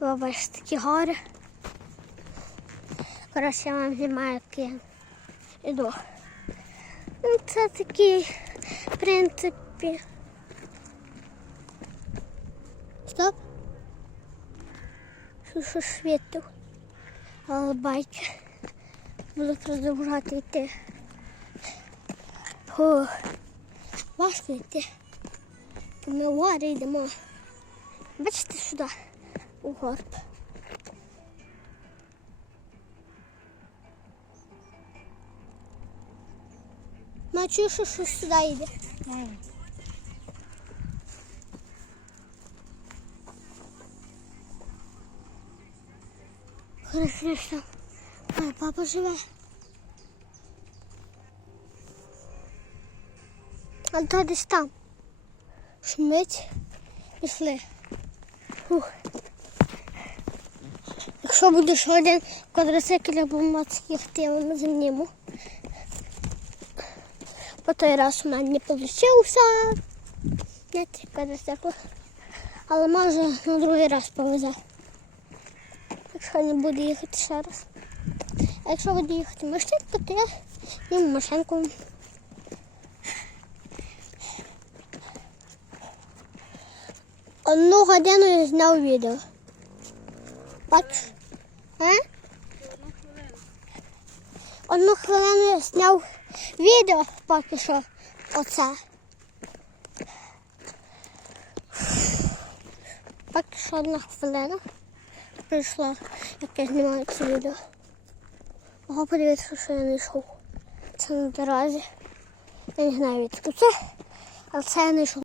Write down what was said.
Ви бачите такі гори. Коротше, я вам знімаю, я іду. Ну, це такі, в принципі. Стоп. Що, світив. Але байки. Буду продовжувати йти. Фу. Важко йти. Ми гори йдемо. Бачите сюди, у горб. Ну, чую, що щось сюди йде. Хорошо, моя папа живе. А то десь там. Шмить. Пішли. Фух. Якщо будеш один квадроцикл або мотоцикл, я вам зніму. По той раз у мене не вийшло. Не цей квадроцикл. Але може на другий раз повезе. Якщо не буду їхати ще раз. А якщо буду їхати машинку, то я зніму машинку. Одну годину я зняв відео. Бачиш? Одну хвилину я зняв відео поки що оце. Поки що одна хвилина прийшла, як я знімаю це відео. Ого, подивіться, що я знайшов. Це на дорозі. Я не знаю, відки це, але це я знайшов.